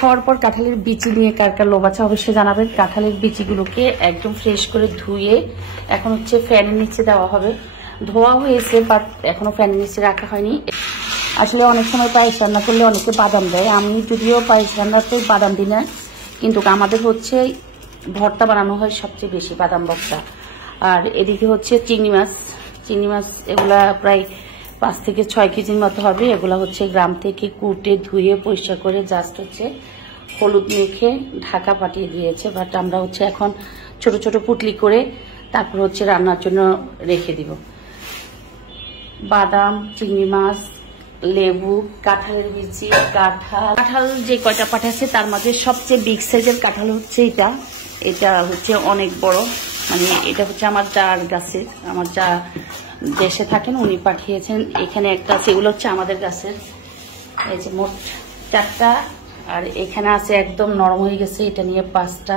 খাওয়ার পর কাঁঠালের বিচি নিয়ে কার কার লোভ আছে অবশ্যই জানাবেন। কাঁঠালের বিচিগুলোকে একদম ফ্রেশ করে ধুয়ে এখন হচ্ছে ফ্যানের নিচে দেওয়া হবে। ধোয়া হয়েছে বাট এখনো ফ্যানের নিচে রাখা হয়নি। আসলে অনেক সময় পায়েস রান্না করলে অনেকে বাদাম দেয়, আমি যদিও পায়েস রান্নাতে বাদাম দিই না, কিন্তু আমাদের হচ্ছে ভর্তা বানানো হয় সবচেয়ে বেশি বাদাম ভর্তা। আর এদিকে হচ্ছে চিংড়ি মাছ এগুলা প্রায় 5 থেকে 6 কেজির মতো হবে। এগুলা হচ্ছে গ্রাম থেকে কুটে ধুয়ে পরিষ্কার করে জাস্ট হচ্ছে হলুদ মেখে ঢাকা পাঠিয়ে দিয়েছে, বাট আমরা হচ্ছে এখন ছোট ছোট পুটলি করে তারপর হচ্ছে রান্নার জন্য রেখে দিব। বাদাম, চিংড়ি মাছ, লেবু, কাঁঠালের বিচি, কাঁঠাল যে কয়টা পাঠাচ্ছে তার মাঝে সবচেয়ে বিগ সাইজের কাঁঠাল হচ্ছে এটা হচ্ছে অনেক বড়, মানে এটা হচ্ছে আমার যার গাছের, আমার যা দেশে থাকেন উনি পাঠিয়েছেন। এখানে একটা আছে, এগুলো হচ্ছে আমাদের গাছের, এই যে মোট 4টা, আর এখানে আছে একদম নরম হয়ে গেছে, এটা নিয়ে 5টা।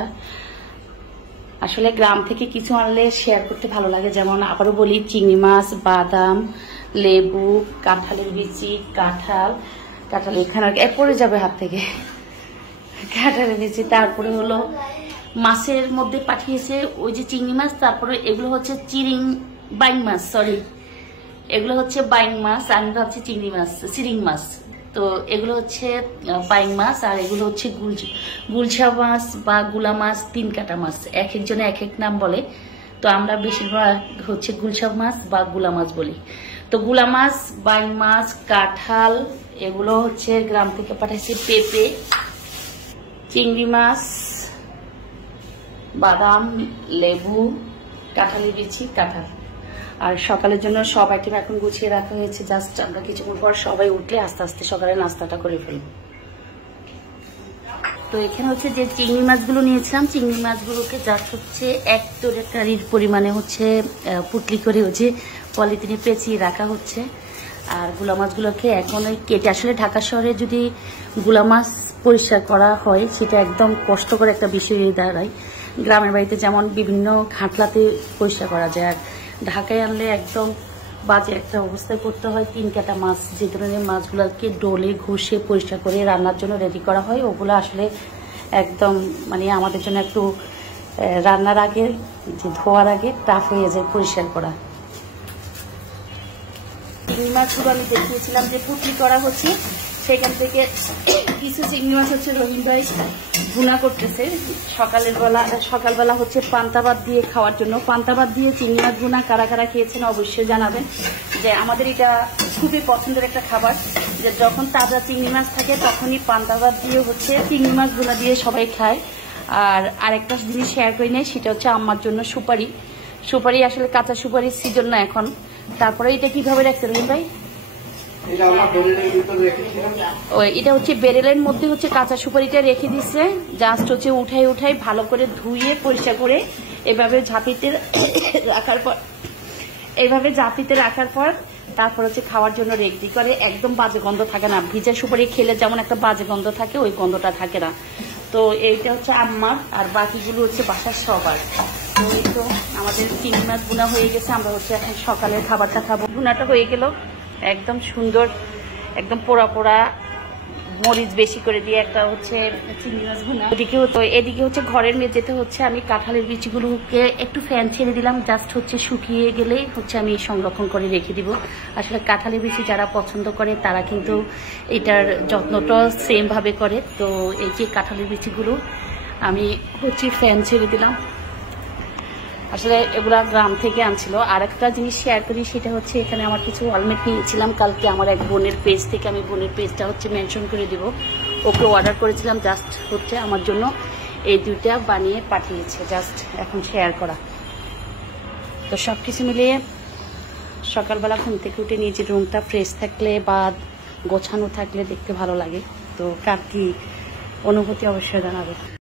আসলে গ্রাম থেকে কিছু আনলে শেয়ার করতে ভালো লাগে, যেমন আবারও বলি চিংড়ি মাছ, বাদাম, লেবু, কাঁঠালের বিচি, কাঁঠাল এখানে পড়ে যাবে হাত থেকে, কাঁঠালের বিচি। তারপরে হলো মাছের মধ্যে পাঠিয়েছে ওই যে চিংড়ি মাছ, তারপরে এগুলো হচ্ছে বাইং মাছ, এগুলো হচ্ছে বাইং মাছ, আমি ভাবছি চিরিং মাছ। তো এগুলো হচ্ছে বাইং মাছ, আর এগুলো হচ্ছে গুলশা মাছ বা গুলা মাছ, 3 কাটা মাছ, এক একজনে এক এক নাম বলে। তো আমরা বেশিরভাগ হচ্ছে গুলশা মাছ বা গুলা মাছ বলি। তো গুলা মাছ, বাইং মাছ, কাঁঠাল এগুলো হচ্ছে গ্রাম থেকে পাঠাইছে, পেঁপে, চিংড়ি মাছ, বাদাম, লেবু, কাঁঠালের বিচি, কাঁঠাল। আর সকালের জন্য সব আইটেম এখন গুছিয়ে রাখা হয়েছে, জাস্ট আমরা কিছুক্ষণ পর সবাই উঠলে আস্তে আস্তে সকালে নাস্তাটা করে ফেলব। তো এখানে হচ্ছে যে চিংড়ি মাছগুলো নিয়েছিলাম, চিংড়ি মাছগুলোকে জাস্ট হচ্ছে 1 তরকারির পরিমাণে হচ্ছে পুটলি করে হচ্ছে পলিথিনে পেঁচিয়ে রাখা হচ্ছে। আর গুলা মাছগুলোকে এখন কেটে, আসলে ঢাকা শহরে যদি গুলা মাছ পরিষ্কার করা হয় সেটা একদম কষ্টকর একটা বিষয় দাঁড়ায়। গ্রামের বাড়িতে যেমন বিভিন্ন ঘাটলাতে পরিষ্কার করা যায়, আর ঢাকায় আনলে একদম বাজে একটা অবস্থায় করতে হয়। 3 কাটা মাছ, যে ধরনের মাছগুলোকে ডোলে ঘষে পরিষ্কার করে রান্নার জন্য রেডি করা হয়, ওগুলো আসলে একদম মানে আমাদের জন্য একটু রান্নার আগে, যে ধোয়ার আগে টাফ হয়ে যায় পরিষ্কার করা। চিংড়ি মাছগুলো আমি দেখিয়েছিলাম যে পুটলি করা হচ্ছে, সেখান থেকে কিছু চিংড়ি মাছ হচ্ছে রহিম ভাই ভুনা করতেছে সকালবেলা হচ্ছে পান্তা ভাত দিয়ে খাওয়ার জন্য। পান্তা ভাত দিয়ে চিংড়ি মাছ ভুনা কারা কারা খেয়েছেন অবশ্যই জানাবেন। যে আমাদের এটা খুবই পছন্দের একটা খাবার, যে যখন তাজা চিংড়ি মাছ থাকে তখনই পান্তা ভাত দিয়ে হচ্ছে চিংড়ি মাছ ভুনা দিয়ে সবাই খায়। আর আরেকটা জিনিস শেয়ার করি নাই, সেটা হচ্ছে আমার জন্য সুপারি আসলে কাঁচা সুপারির সিজন না এখন। তারপরে এটা কিভাবে রাখতে রহিম ভাই? এটা হচ্ছে বেরেলের মধ্যে হচ্ছে কাঁচা সুপারিটা রেখে দিচ্ছে, জাস্ট হচ্ছে উঠাই ভালো করে ধুয়ে পরিষ্কার করে এভাবে ঝাঁপিতে রাখার পর তারপর হচ্ছে খাওয়ার জন্য রেডি করে। একদম বাজে গন্ধ থাকে না, ভিজা সুপারি খেলে যেমন একটা বাজে গন্ধ থাকে ওই গন্ধটা থাকে না। তো এইটা হচ্ছে আম্মার, আর বাকিগুলো হচ্ছে বাসার সবার। তো এই তো আমাদের চিংড়ি মাছ ভুনা হয়ে গেছে, আমরা হচ্ছে এখন সকালের খাবারটা খাবো। ভুনাটা হয়ে গেল একদম সুন্দর, একদম পোড়া মরিচ বেশি করে দিয়ে একটা হচ্ছে চিংড়ি মাছ ভুনা। এদিকে হচ্ছে ঘরের মেঝেতে হচ্ছে আমি কাঁঠালের বিচিগুলোকে একটু ফ্যান ছেড়ে দিলাম, জাস্ট হচ্ছে শুকিয়ে গেলেই হচ্ছে আমি সংরক্ষণ করে রেখে দিব। আসলে কাঁঠালের বিচি যারা পছন্দ করে তারা কিন্তু এটার যত্নটা সেম ভাবে করে। তো এই যে কাঁঠালের বিচিগুলো আমি হচ্ছে ফ্যান ছেড়ে দিলাম, আসলে এগুলা গ্রাম থেকে আনছিল। আর একটা জিনিস শেয়ার করি, সেটা হচ্ছে এখানে আমার কিছু ওয়ালমেট নিয়েছিলাম কালকে আমার এক বোনের পেজ থেকে, আমি বোনের পেজটা হচ্ছে মেনশন করে দিব, ওকে অর্ডার করেছিলাম, জাস্ট হচ্ছে আমার জন্য এই 2টা বানিয়ে পাঠিয়েছে, জাস্ট এখন শেয়ার করা। তো সব কিছু মিলিয়ে সকালবেলা ঘুম থেকে উঠে নিজের রুমটা ফ্রেশ থাকলে বা গোছানো থাকলে দেখতে ভালো লাগে। তো কার কি অনুভূতি অবশ্যই জানাবে।